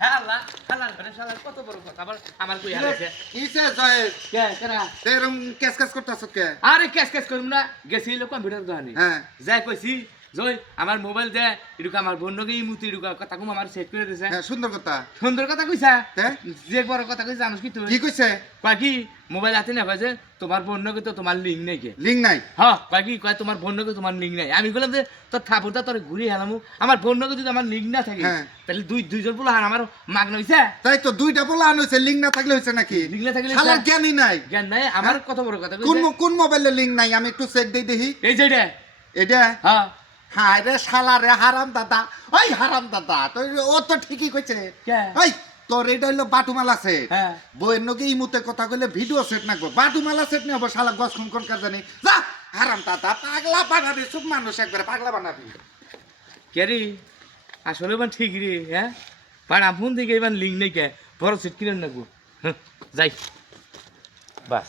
হ্যাঁ আল্লাহ হালাল করে শালার কত বড় কথা আবার আমার কই আছে কিসে জয় কে কেনা এরম কেস কেস করতেছ কে আরে ক্যাশ ক্যাশ করুম না গেছিল কম্পিউটার দোকানে হ্যাঁ যাই কইছি জয় আমার মোবাইল দে এটুকু আমার বন্ধুকে ইমুতি এটুকু কথা কম আমার সেট করে দিছে হ্যাঁ সুন্দর কথা সুন্দর কথা কইছা তে? যে বড় কথা কইছা জানিস কি তুই কি কইছে কয় কি মোবাইল আছে না কয় যে তোমার বন্ধুকে তো তোমার লিঙ্ক নাই কে লিঙ্ক নাই হ্যাঁ কয় কি কয় তোমার বন্ধুকে তোমার লিঙ্ক নাই আমি বললাম যে তোর থাপুরটা তোর ঘুরে হেলামু আমার বন্ধুকে যদি আমার লিঙ্ক না থাকে হ্যাঁ। তাহলে দুইজন বলো হার আমার মাগনা হইছে তাই তো দুইটা বলা আনছে লিঙ্ক না থাকলে হইছে নাকি লিঙ্ক না থাকলে শালার জ্ঞানই নাই জ্ঞান নাই আমার কত বড় কথা কোন কইছে কোন মোবাইলে লিঙ্ক নাই আমি একটু চেক দেই দেখি এই যে রে এটা হ্যাঁ হায় রে শালা রে হারাম দাদা ওই হারাম দাদা তো ও তো ঠিকই কইছে কে? ওই তোর এটা হইলো বাটুমালা সেট হ্যাঁ। বইয়ের নগে ইমুতে কথা কইলে ভিডিও সেট না গো বাটুমালা সেট নিয়ে আবার শালা গস খুন কোন কাজ জানি যা হারাম দাদা পাগলা বানাবি সব মানুষ একবারে পাগলা বানাবি কেরি আসলে মানে ঠিক রে হ্যাঁ পান আপন থেকে এবার লিঙ্ক নেই কে বড় সেট কিনেন না গো যাই বাস